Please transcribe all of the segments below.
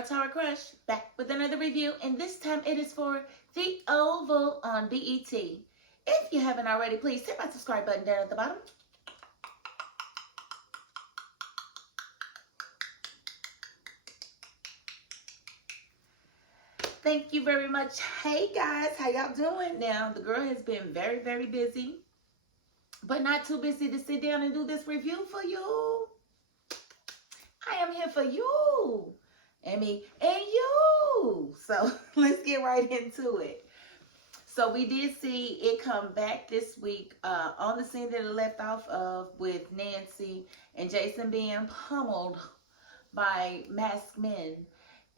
girl Tara Crush, back with another review, and this time it is for The Oval on BET. If you haven't already, please hit my subscribe button down at the bottom. Thank you very much. Hey guys, how y'all doing? Now, the girl has been very, very busy, but not too busy to sit down and do this review for you. I am here for you, and me, and you. So let's get right into it. So we did see it come back this week on the scene that it left off of, with Nancy and Jason being pummeled by masked men.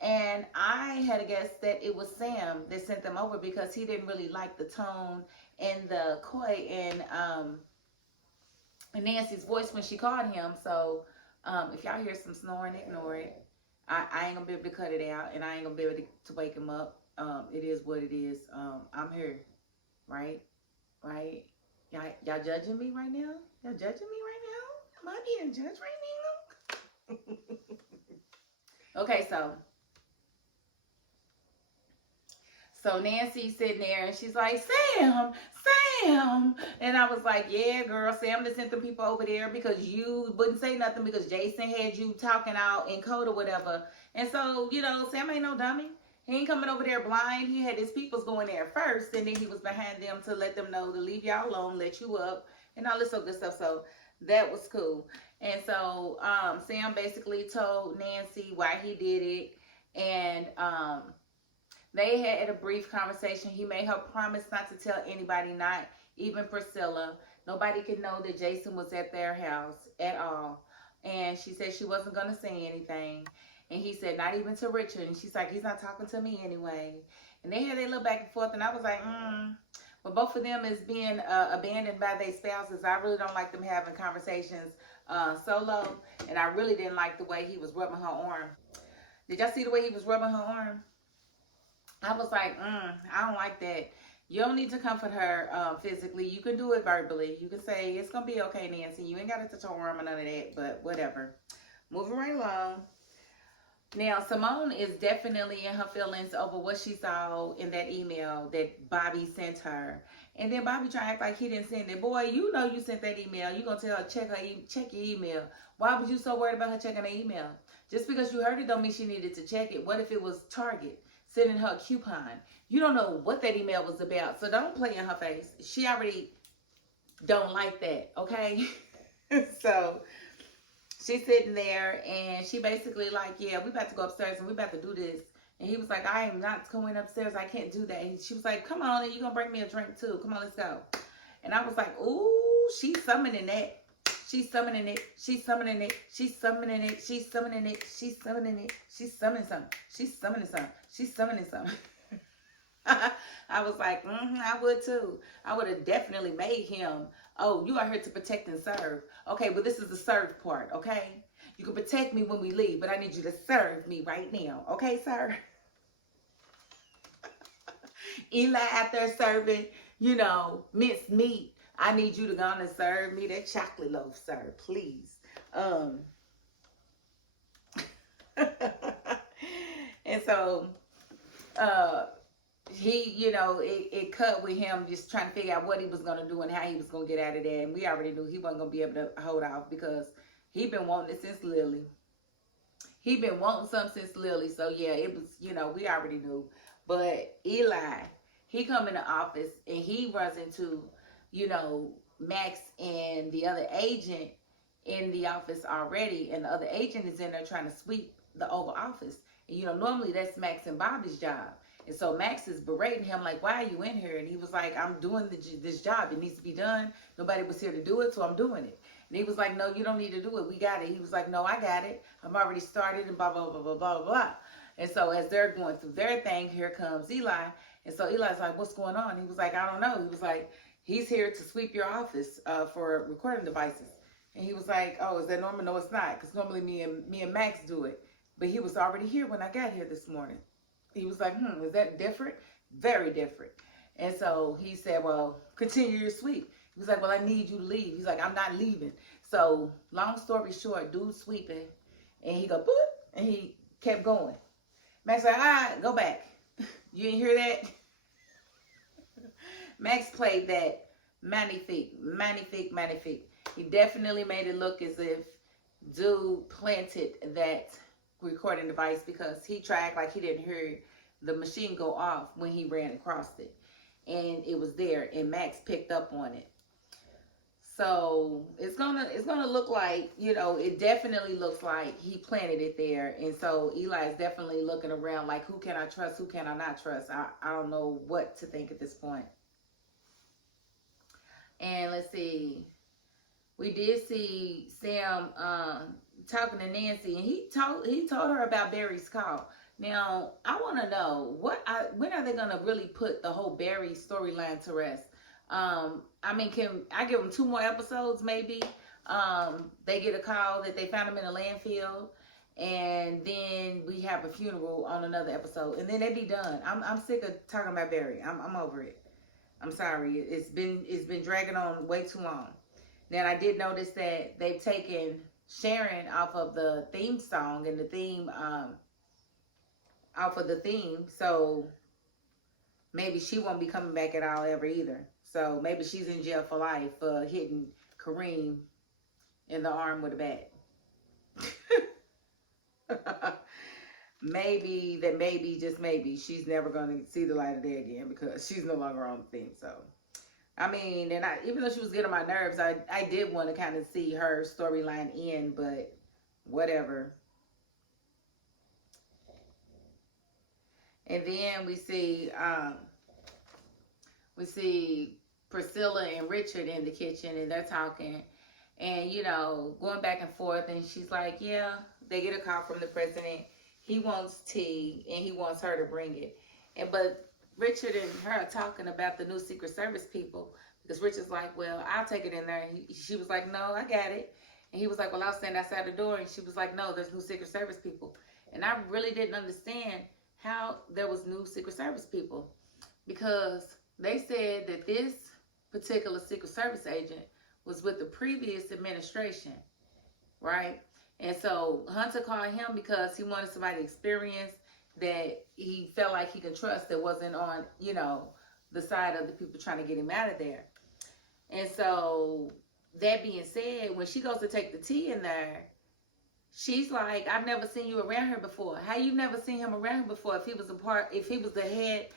And I had a guess that it was Sam that sent them over because he didn't really like the tone and the coy in Nancy's voice when she called him. So if y'all hear some snoring, ignore it. I ain't gonna be able to cut it out, and I ain't gonna be able to wake him up. It is what it is. I'm here, right? Right? Y'all judging me right now? Y'all judging me right now? Am I being judged right now? Okay, so Nancy's sitting there and she's like, Sam. And I was like, yeah, girl, Sam just sent them people over there because you wouldn't say nothing because Jason had you talking out in code or whatever. And so, you know, Sam ain't no dummy. He ain't coming over there blind. He had his peoples going there first, and then he was behind them to let them know to leave y'all alone, let you up, and all this other good stuff. So that was cool. And so Sam basically told Nancy why he did it, and they had a brief conversation. He made her promise not to tell anybody, not even Priscilla. Nobody could know that Jason was at their house at all. And she said she wasn't going to say anything. And he said, not even to Richard. And she's like, he's not talking to me anyway. And they had their little back and forth. And I was like, But both of them is being abandoned by their spouses. I really don't like them having conversations solo. And I really didn't like the way he was rubbing her arm. Did y'all see the way he was rubbing her arm? I was like, I don't like that. You don't need to comfort her physically. You can do it verbally. You can say, it's going to be okay, Nancy. You ain't got to touch her arm or none of that, but whatever. Moving right along. Now, Simone is definitely in her feelings over what she saw in that email that Bobby sent her. And then Bobby tried to act like he didn't send it. Boy, you know you sent that email. You're going to tell her, check your email. Why was you so worried about her checking her email? Just because you heard it don't mean she needed to check it. What if it was Target sending her a coupon? You don't know what that email was about, so don't play in her face. She already don't like that, okay? So she's sitting there, and she basically like, yeah, we about to go upstairs, and we about to do this. And he was like, I am not going upstairs. I can't do that. And she was like, come on, and you're going to bring me a drink too. Come on, let's go. And I was like, ooh, she's summoning that. She's summoning it. She's summoning it. She's summoning it. She's summoning it. She's summoning it. She's summoning something. She's summoning something. She's summoning something. I was like, I would too. I would have definitely made him, oh, you are here to protect and serve. Okay, but this is the serve part, okay? You can protect me when we leave, but I need you to serve me right now. Okay, sir? Eli out there serving, you know, minced meat. I need you to go on and serve me that chocolate loaf, sir, please. And so, he, you know, it cut with him just trying to figure out what he was going to do and how he was going to get out of there. And we already knew he wasn't going to be able to hold off because he been wanting it since Lily. He been wanting something since Lily. So, yeah, it was, you know, we already knew. But Eli, he come in the office and he runs into, you know, Max and the other agent in the office already. And the other agent is in there trying to sweep the Oval Office. And, you know, normally that's Max and Bobby's job. And so Max is berating him like, why are you in here? And he was like, I'm doing this job. It needs to be done. Nobody was here to do it, so I'm doing it. And he was like, no, you don't need to do it. We got it. He was like, no, I got it. I'm already started and blah, blah, blah, blah, blah, blah. And so as they're going through their thing, here comes Eli. And so Eli's like, what's going on? He was like, I don't know. He was like, he's here to sweep your office for recording devices. And he was like, oh, is that normal? No, it's not. Because normally me and Max do it. But he was already here when I got here this morning. He was like, is that different? Very different. And so he said, well, continue your sweep. He was like, well, I need you to leave. He's like, I'm not leaving. So long story short, dude sweeping. And he go, boop, and he kept going. Max like, all right, go back. You didn't hear that? Max played that magnifique, magnifique, magnifique. He definitely made it look as if dude planted that recording device because he tried like he didn't hear the machine go off when he ran across it. And it was there, and Max picked up on it. So it's gonna look like, you know, it definitely looks like he planted it there. And so Eli is definitely looking around like, who can I trust? Who can I not trust? I don't know what to think at this point. And let's see. We did see Sam talking to Nancy, and he told her about Barry's call. Now I want to know when are they gonna really put the whole Barry storyline to rest? I mean, can I give them 2 more episodes maybe? They get a call that they found him in a landfill, and then we have a funeral on another episode, and then they be done. I'm sick of talking about Barry. I'm over it. I'm sorry. It's been dragging on way too long. Then I did notice that they've taken Sharon off of the theme song and the theme off of the theme, so maybe she won't be coming back at all ever either. So maybe she's in jail for life for hitting Kareem in the arm with a bat. maybe, just maybe, she's never going to see the light of day again because she's no longer on the theme. So, I mean, and even though she was getting on my nerves, I did want to kind of see her storyline end, but whatever. And then we see Priscilla and Richard in the kitchen, and they're talking, and, you know, going back and forth, and she's like, yeah, they get a call from the president. He wants tea, and he wants her to bring it. But Richard and her are talking about the new Secret Service people, because Richard's like, well, I'll take it in there. And she was like, no, I got it. And he was like, well, I'll stand outside the door. And she was like, no, there's new Secret Service people. And I really didn't understand how there was new Secret Service people, because they said that this particular Secret Service agent was with the previous administration, right? And so Hunter called him because he wanted somebody experienced that he felt like he could trust, that wasn't on, you know, the side of the people trying to get him out of there. And so that being said, when she goes to take the tea in there, she's like, I've never seen you around here before. How you never seen him around here before if he was the head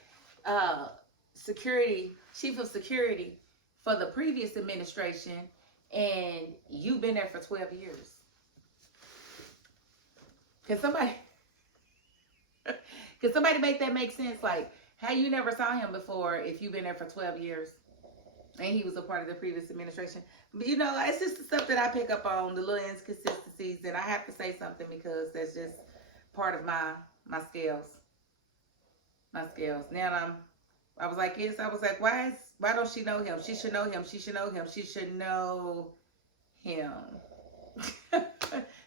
chief of security for the previous administration, and you've been there for 12 years? Can somebody make that make sense? Like, how you never saw him before if you've been there for 12 years and he was a part of the previous administration? But, you know, it's just the stuff that I pick up on, the little inconsistencies, and I have to say something because that's just part of my scales. My scales. Now I was like, why don't she know him? She should know him. She should know him. She should know him.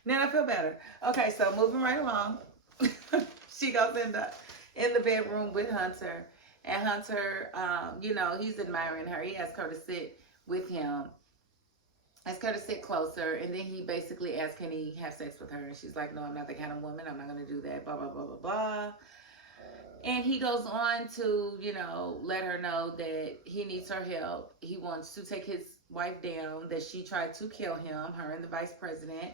Now I feel better. Okay, so moving right along. She goes in the bedroom with Hunter. And Hunter, you know, he's admiring her. He asks her to sit with him. Asks her to sit closer. And then he basically asks, can he have sex with her? And she's like, no, I'm not the kind of woman. I'm not going to do that. Blah, blah, blah, blah, blah. And he goes on to, you know, let her know that he needs her help. He wants to take his wife down, that she tried to kill him, her and the vice president.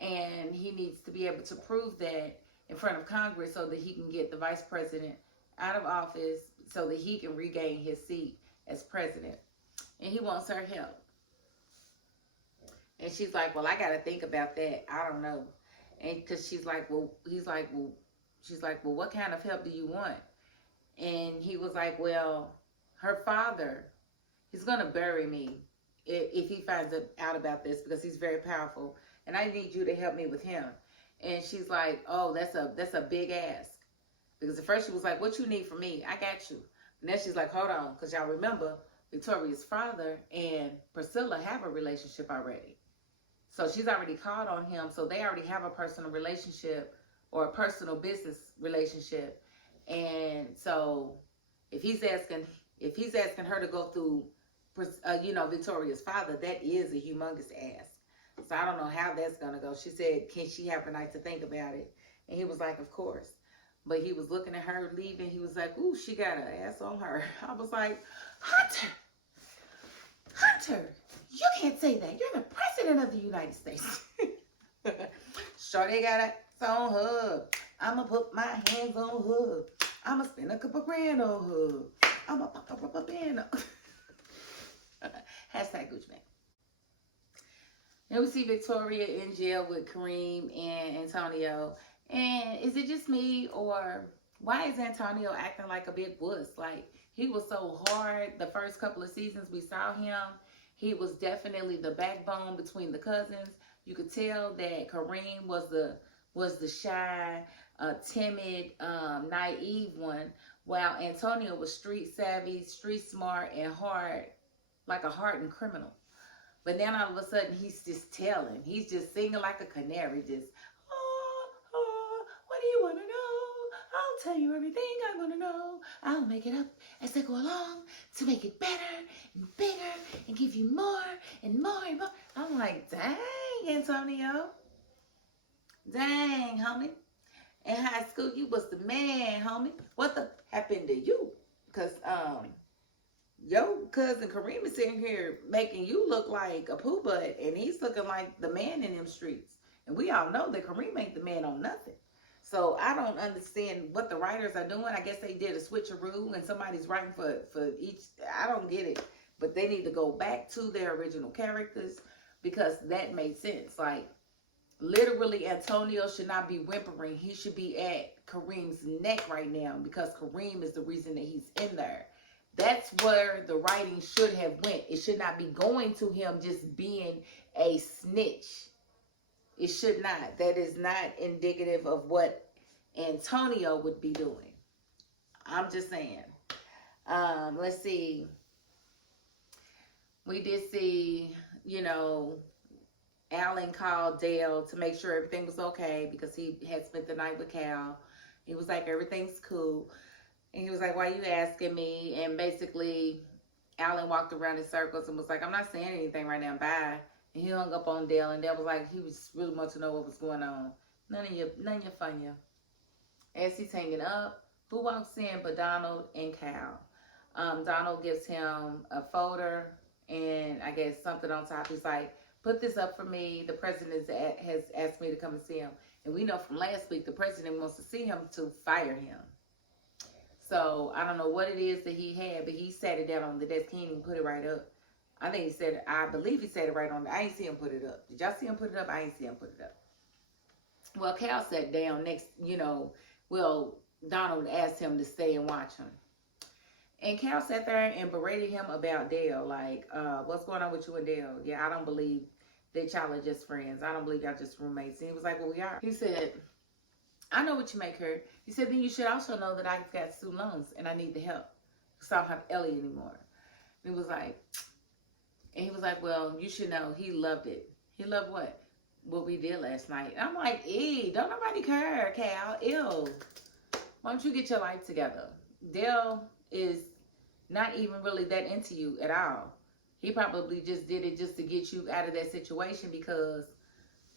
And he needs to be able to prove that in front of Congress so that he can get the vice president out of office so that he can regain his seat as president. And he wants her help. And she's like, well, I got to think about that. I don't know. And because she's like, she's like, well, what kind of help do you want? And he was like, well, her father, he's going to bury me if he finds out about this, because he's very powerful. And I need you to help me with him. And she's like, oh, that's a big ask. Because at first she was like, what you need from me? I got you. And then she's like, hold on. Because y'all remember, Victoria's father and Priscilla have a relationship already. So she's already called on him. So they already have a personal relationship or a personal business relationship. And so if he's asking her to go through, you know, Victoria's father, that is a humongous ask. So I don't know how that's going to go. She said, can she have a night to think about it? And he was like, of course. But he was looking at her leaving. He was like, ooh, she got an ass on her. I was like, Hunter, Hunter, you can't say that. You're the president of the United States. Shorty got an ass on her. I'ma put my hands on her. I'ma spend a couple grand on her. I'ma pop a rubber band on Hashtag Gucci Mane. Now we see Victoria in jail with Kareem and Antonio. And is it just me, or why is Antonio acting like a big wuss? Like, he was so hard the first couple of seasons we saw him. He was definitely the backbone between the cousins. You could tell that Kareem was the shy, timid, naive one, while Antonio was street savvy, street smart, and hard, like a hardened criminal. But then all of a sudden, he's just telling. He's just singing like a canary, just, what do you want to know? I'll tell you everything I want to know. I'll make it up as they go along to make it better and bigger and give you more and more and more. I'm like, dang, Antonio. Dang, homie. In high school, you was the man, homie. What the happened to you? Because, your cousin Kareem is sitting here making you look like a poo butt, and he's looking like the man in them streets. And we all know that Kareem ain't the man on nothing. So I don't understand what the writers are doing. I guess they did a switcheroo and somebody's writing for each. I don't get it. But they need to go back to their original characters, because that made sense. Like, literally, Antonio should not be whimpering. He should be at Kareem's neck right now, because Kareem is the reason that he's in there. That's where the writing should have went. It should not be going to him just being a snitch. It should not. That is not indicative of what Antonio would be doing. I'm just saying. Let's see. We did see, Alan called Dale to make sure everything was okay, because he had spent the night with Cal. He was like, everything's cool. And he was like, why you asking me? And basically, Alan walked around in circles and was like, I'm not saying anything right now, bye. And he hung up on Dale, and Dale was like, he was really wanting to know what was going on. None of your fun, yeah. As he's hanging up, who walks in but Donald and Cal? Donald gives him a folder and I guess something on top. He's like, put this up for me. The president has asked me to come and see him. And we know from last week, the president wants to see him to fire him. So I don't know what it is that he had, but he sat it down on the desk. He didn't even put it right up. I believe he said it right on. I ain't see him put it up. Did y'all see him put it up? I ain't see him put it up. Well, Cal sat down next, Donald asked him to stay and watch him. And Cal sat there and berated him about Dale. Like, what's going on with you and Dale? Yeah, I don't believe that y'all are just friends. I don't believe y'all just roommates. And he was like, well, we are. He said, I know what you make her. He said, then you should also know that I've got student loans and I need the help, because I don't have Ellie anymore. And he was like, well, you should know he loved it. He loved what? What we did last night. And I'm like, don't nobody care, Cal. Ew. Why don't you get your life together? Dale is not even really that into you at all. He probably just did it just to get you out of that situation because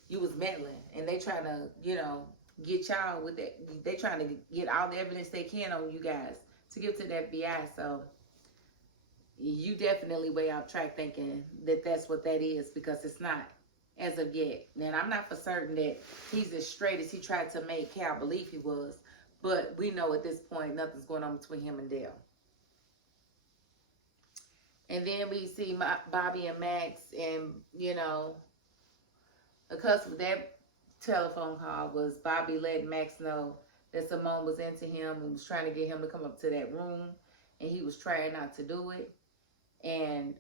you was meddling. And they trying to, get y'all with that. They trying to get all the evidence they can on you guys to give to the FBI. So you definitely way off track thinking that that's what that is, because it's not as of yet. And I'm not for certain that he's as straight as he tried to make Cal believe he was. But we know at this point nothing's going on between him and Dale. And then we see Bobby and Max, and, the cusp of that telephone call was Bobby letting Max know that Simone was into him and was trying to get him to come up to that room, and he was trying not to do it. And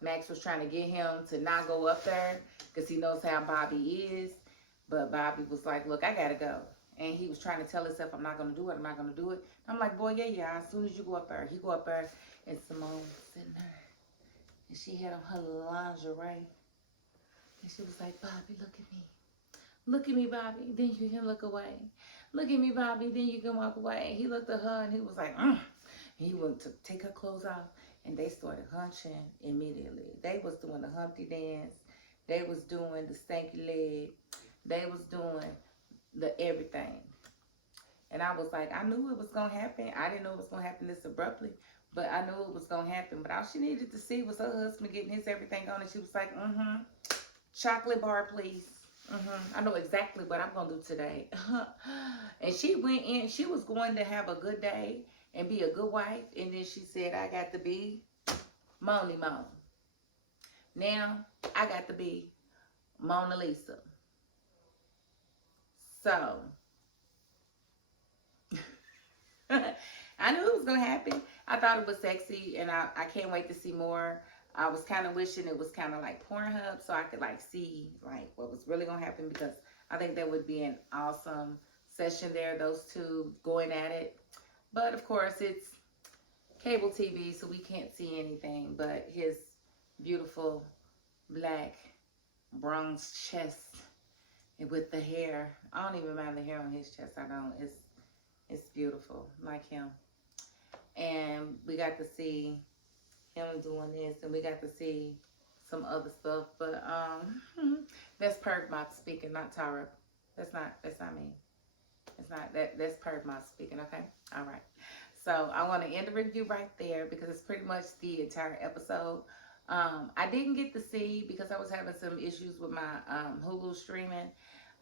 Max was trying to get him to not go up there because he knows how Bobby is. But Bobby was like, look, I got to go. And he was trying to tell himself, I'm not going to do it. I'm not going to do it. I'm like, boy, yeah. As soon as you go up there, he go up there. And Simone was sitting there. And she had on her lingerie. And she was like, Bobby, look at me. Look at me, Bobby. Then you can look away. Look at me, Bobby. Then you can walk away. He looked at her and he was like, And he went to take her clothes off. And they started hunching immediately. They was doing the Humpty dance. They was doing the stanky leg. They was doing the everything. And I was like, I knew it was going to happen. I didn't know it was going to happen this abruptly, but I knew it was going to happen. But all she needed to see was her husband getting his everything on, and she was like, chocolate bar, please. I know exactly what I'm going to do today. And she went in. She was going to have a good day and be a good wife. And then she said, I got to be Moni Mo. Now, I got to be Mona Lisa. So, I knew it was going to happen. I thought it was sexy, and I can't wait to see more. I was kind of wishing it was kind of like Pornhub, so I could like see like what was really going to happen, because I think that would be an awesome session there, those two going at it. But of course, it's cable TV, so we can't see anything but his beautiful black bronze chest with the hair. I don't even mind the hair on his chest. I don't. It's beautiful, like him. And we got to see him doing this, and we got to see some other stuff. But that's Perv Mouth speaking, not Tara. That's not me. It's not that. That's Perv Mouth speaking. Okay. All right. So I want to end the review right there, because it's pretty much the entire episode. I didn't get to see, because I was having some issues with my Hulu streaming.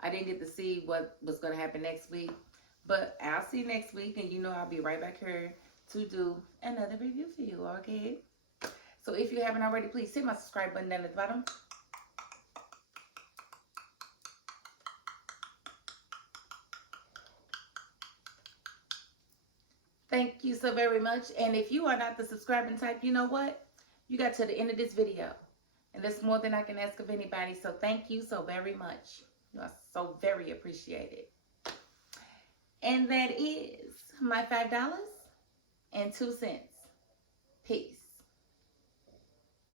I didn't get to see what was going to happen next week. But I'll see you next week, and you know I'll be right back here to do another review for you, okay? So if you haven't already, please hit my subscribe button down at the bottom. Thank you so very much. And if you are not the subscribing type, you know what? You got to the end of this video. And that's more than I can ask of anybody. So thank you so very much. You are so very appreciated. And that is my $5.02. Peace.